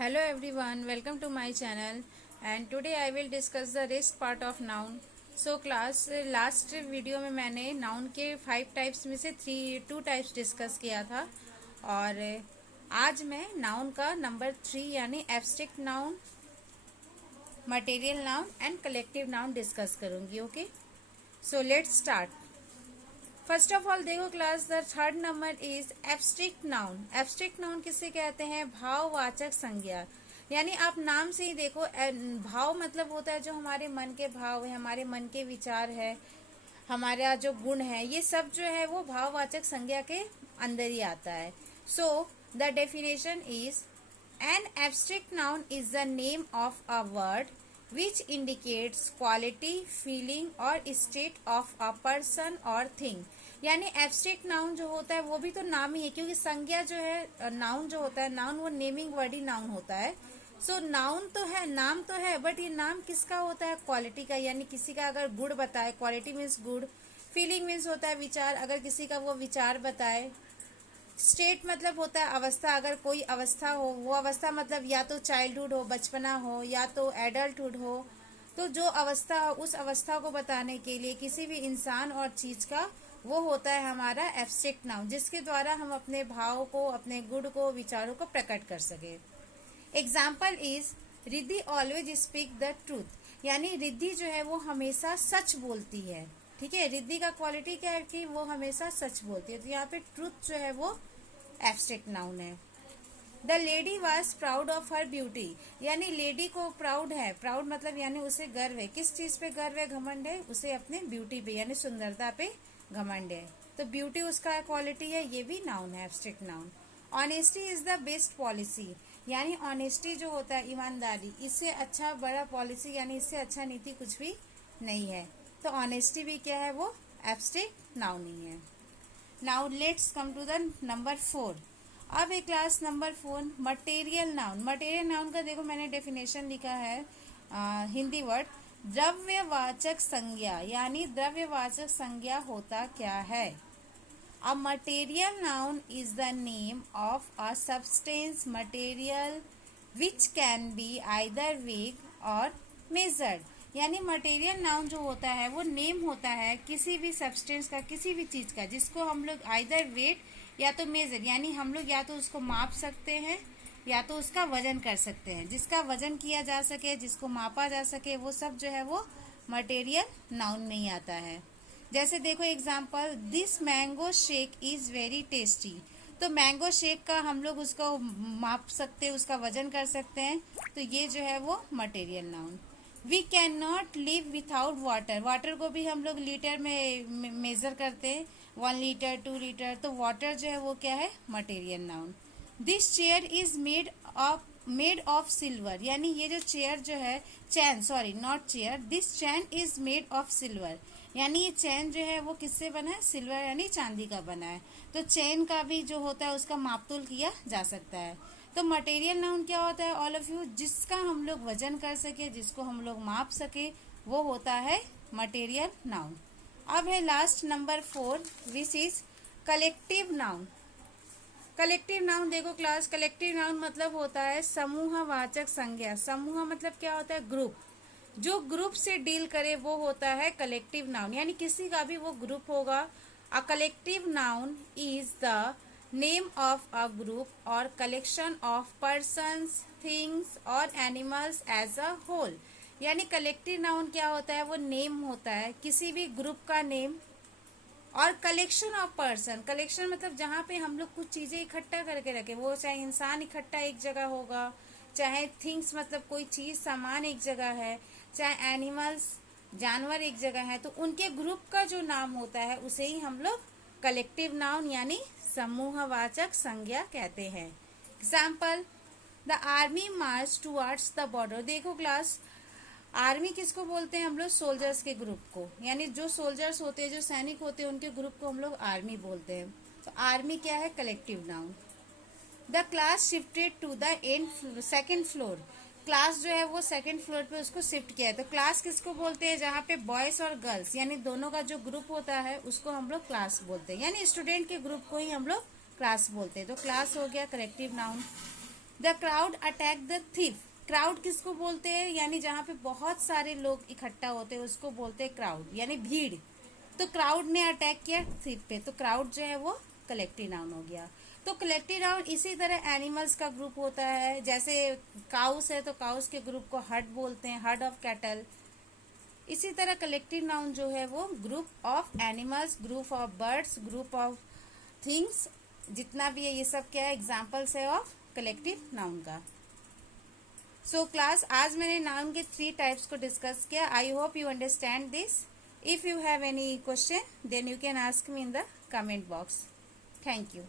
Hello everyone, welcome to my channel and today I will discuss the rest part of noun. So class last video में मैंने noun के 5 types में से 2 types discuss किया था और आज मैं नाउन का नंबर 3 यानी abstract noun, material noun and collective noun discuss करूंगी. Okay, so let's start. First of all देखो class, the third number is abstract noun. Abstract noun किससे कहते हैं? भाववाचक संज्ञा. यानी आप नाम से ही देखो, भाव मतलब होता है जो हमारे मन के भाव है, हमारे मन के विचार है, हमारा जो गुण है, ये सब जो है वो भाववाचक संज्ञा के अंदर ही आता है. So the definition is an abstract noun is the name of a word which indicates quality, feeling और state of a person or thing. यानी एब्स्ट्रैक्ट नाउन जो होता है वो भी तो नाम ही है, क्योंकि संज्ञा जो है, नाउन जो होता है, नाउन वो नेमिंग वर्ड ही नाउन होता है. सो नाउन तो है, नाम तो है, बट ये नाम किसका होता है? क्वालिटी का. यानी किसी का अगर गुण बताए, quality means good, feeling means होता है विचार, अगर किसी का वो विचार बताए. स्टेट मतलब होता है अवस्था, अगर कोई अवस्था हो, वो अवस्था मतलब या तो चाइल्डहुड हो, बचपना हो, या तो एडल्टहुड हो. तो जो अवस्था हो, उस अवस्था को बताने के लिए किसी भी इंसान और चीज का, वो होता है हमारा एब्स्ट्रैक्ट नाउन, जिसके द्वारा हम अपने भाव को, अपने गुण को, विचारों को प्रकट कर सके. Example is Riddhi always speak the truth. यानी रिद्धि जो है वो हमेशा सच बोलती है. ठीक है, रिद्धि का क्वालिटी क्या है कि वो हमेशा सच बोलती है. तो यहाँ पे ट्रूथ जो है वो एब्स्ट्रैक्ट नाउन है. The lady was proud of her beauty. यानी लेडी को प्राउड है, प्राउड मतलब यानी उसे गर्व है. किस चीज पे गर्व है, घमंड है? उसे अपने ब्यूटी पे यानी सुंदरता पे घमंड है. तो ब्यूटी उसका क्वालिटी है, ये भी नाउन है, abstract noun. Honesty is the best policy. यानी ऑनेस्टी जो होता है, ईमानदारी, इससे अच्छा बड़ा पॉलिसी यानी इससे अच्छा नीति कुछ भी नहीं है. तो ऑनेस्टी भी क्या है? वो एब्स्ट्रैक्ट नाउन ही है. Now let's come to the number 4. अब एक class number 4, material noun. Material noun का देखो मैंने डेफिनेशन लिखा है, हिंदी वर्ड द्रव्यवाचक संज्ञा. यानी द्रव्यवाचक संज्ञा होता क्या है? A material noun is the name of a substance material which can be either वेग और मेजर्ड. यानी मटेरियल नाउन जो होता है वो नेम होता है किसी भी सब्सटेंस का, किसी भी चीज का, जिसको हम लोग आइदर वेट या तो मेजर, यानी हम लोग या तो उसको माप सकते हैं या तो उसका वजन कर सकते हैं. जिसका वजन किया जा सके, जिसको मापा जा सके, वो सब जो है वो मटेरियल नाउन में ही आता है. जैसे देखो example, this mango shake is very tasty. तो मैंगो शेक का हम लोग उसको माप सकते हैं, उसका वजन कर सकते हैं. तो ये जो है वो material noun. We can not live without water. Water को भी हम लोग लीटर में मेजर करते हैं, 1 लीटर, 2 लीटर. तो वाटर जो है वो क्या है? Material noun. This chair is made of silver. यानी ये जो चेयर जो है, chain, sorry not chair, this chain is made of silver. यानी ये चैन जो है वो किससे बना है? सिल्वर यानी चांदी का बना है. तो चैन का भी जो होता है उसका मापतोल किया जा सकता है. तो मटेरियल नाउन क्या होता है ऑल ऑफ यू? जिसका हम लोग वजन कर सके, जिसको हम लोग माप सके, वो होता है मटेरियल नाउन. अब है last number 4 which is collective noun. Collective noun देखो क्लास, कलेक्टिव नाउन मतलब होता है समूहवाचक संज्ञा. समूह मतलब क्या होता है? ग्रुप. जो ग्रुप से डील करे वो होता है कलेक्टिव नाउन. यानी किसी का भी वो ग्रुप होगा. A collective noun is the name of a group और कलेक्शन ऑफ पर्सन्स, थिंग्स और एनिमल्स एज अ होल. यानी कलेक्टिव नाउन क्या होता है? वो नेम होता है किसी भी ग्रुप का नेम, और कलेक्शन ऑफ पर्सन. कलेक्शन मतलब जहाँ पे हम लोग कुछ चीजें इकट्ठा करके रखे, वो चाहे इंसान इकट्ठा एक जगह होगा, चाहे थिंग्स मतलब कोई चीज, सामान एक जगह है, चाहे एनिमल्स, जानवर एक जगह है. तो उनके ग्रुप का जो नाम होता है उसे ही हम लोग कलेक्टिव नाउन यानी समूहवाचक संज्ञा कहते हैं. Example, the army March towards the border. देखो क्लास, आर्मी किसको बोलते हैं हम लोग? सोल्जर्स के ग्रुप को. यानी जो सोल्जर्स होते हैं, जो सैनिक होते हैं, उनके ग्रुप को हम लोग आर्मी बोलते हैं. तो आर्मी क्या है? Collective noun. The class shifted to the second floor. Class जो है वो सेकेंड फ्लोर पे उसको शिफ्ट किया है. तो क्लास किसको बोलते हैं? जहाँ पे बॉयज और गर्ल्स यानी दोनों का जो ग्रुप होता है उसको हम लोग क्लास बोलते हैं. यानी स्टूडेंट के ग्रुप को ही हम लोग क्लास बोलते हैं. तो क्लास हो गया collective noun. The crowd attack the thief. Crowd किसको बोलते हैं, यानी जहां पे बहुत सारे लोग इकट्ठा होते हैं उसको बोलते हैं क्राउड, यानी भीड़। तो क्राउड ने अटैक किया थीफ पे, तो क्राउड जो है वो कलेक्टिव नाउन हो गया। तो कलेक्टिव नाउन इसी तरह एनिमल्स का ग्रुप होता है, जैसे काउस है तो काउस के ग्रुप को हर्ड बोलते हैं, हर्ड ऑफ कैटल। इसी तरह कलेक्टिव नाउन जो है वो group of animals, group of birds, group of things, जितना भी है ये सब क्या है, एग्जाम्पल्स है ऑफ कलेक्टिव नाउन का। सो क्लास, आज मैंने नाउन के 3 टाइप्स को डिस्कस किया। I hope you understand this. If you have any question then you can ask me in the comment box. Thank you.